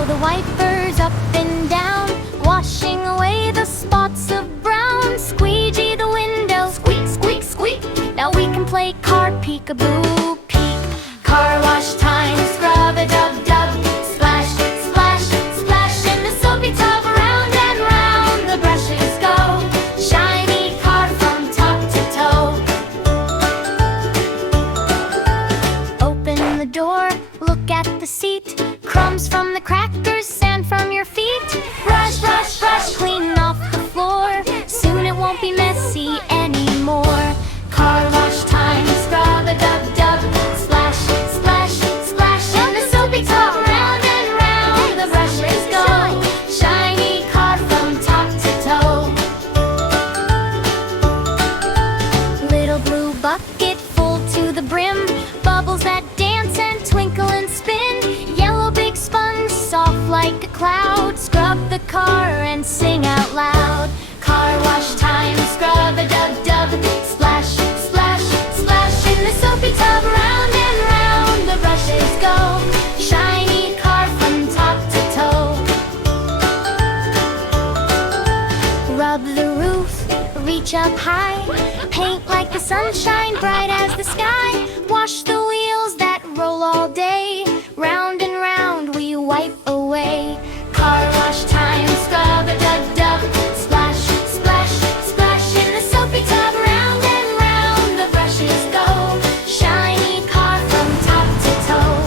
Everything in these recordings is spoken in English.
Blow the wipers up and down, washing away the spots of brown. Squeegee the window, squeak, squeak, squeak. Now we can play car peek-a-boo peek. Car wash time, scrub-a-dub-dub. Splash, splash, splash in the soapy tub. Round and round the brushes go. Shiny car from top to toe. Open the door, look at the seat. Crumbs from the crackers, sand from your feet. Brush, brush, brush, clean off the floor. Soon it won't be messy anymore. Car wash time, scrub-a-dub-dub. Splash, splash, splash in the soapy tub. Round and round the brushes go. Shiny car from top to toe. Little blue bucket full to the brim. Bubbles that dance and twinkle and spin. Yellow big sponge, soft like a cloud. Scrub the car and sing out loud. Car wash time, scrub-a-dub-dub. Splash, splash, splash in the soapy tub. Round and round the brushes go. Shiny car from top to toe. Rub the roof, reach up high. Paint like the sunshine, bright as the sky. Wash the wheels that roll all day. Round and round we wipe away. Car wash time, scrub-a-dub-dub. Splash, splash, splash in the soapy tub. Round and round the brushes go. Shiny car from top to toe.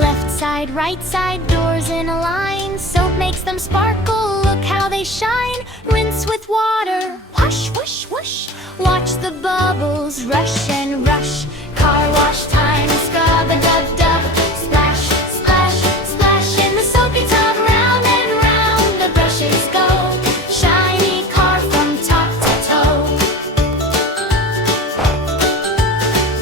Left side, right side, doors in a line. Soap makes them sparkle, look how they shine. Rinse with water, whoosh, whoosh, whoosh. Watch the bubbles rush and rush. Car wash time, scrub-a-dub-dub. Splash, splash, splash in the soapy tub. Round and round the brushes go. Shiny car from top to toe.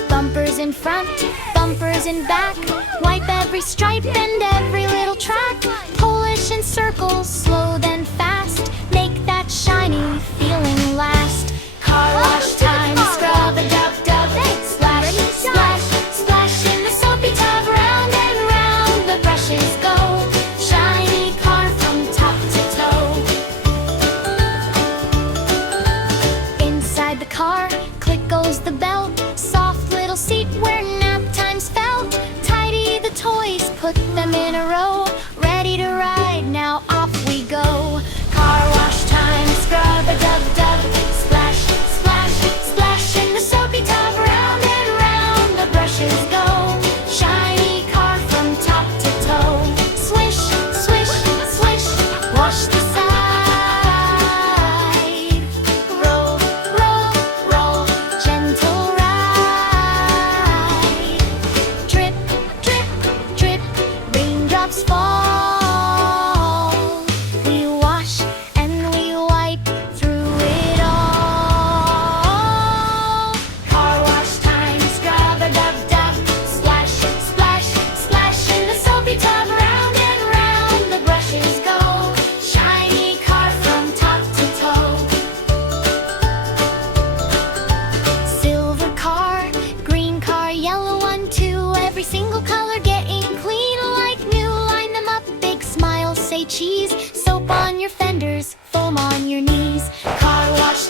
Bumpers in front, bumpers in back. Wipe every stripe and every little track. Polish in circles, slow then fast. Make that shiny feeling last. Car wash time, scrub-a-dub-dub. Splash, splash, splash in the soapy tub. Round and round the brushes go. Shiny car from top to toe. Inside the car, click goes the belt. Soft little seat where nap time's felt. Tidy the toys, put them in a row. Ready to ride, now off we go. Car wash time, scrub-a-dub-dub. Splash, splash, splash in the soapy tub. Round and round the brushes go. Shiny car from top to toe. Swish, swish, swish, wash the side. Roll, roll, roll, gentle ride. Drip, drip, drip, raindrops fall. We wash and we wipe through it all. Car wash time, scrub-a-dub-dub. Splash, splash, splash in the soapy tub. Round and round the brushes go. Shiny car from top to toe. Silver car, green car, yellow one too. Every single color getting clean like new. Line them up, big smile, say cheese. Soap on your fenders, foam on your knees. Car wash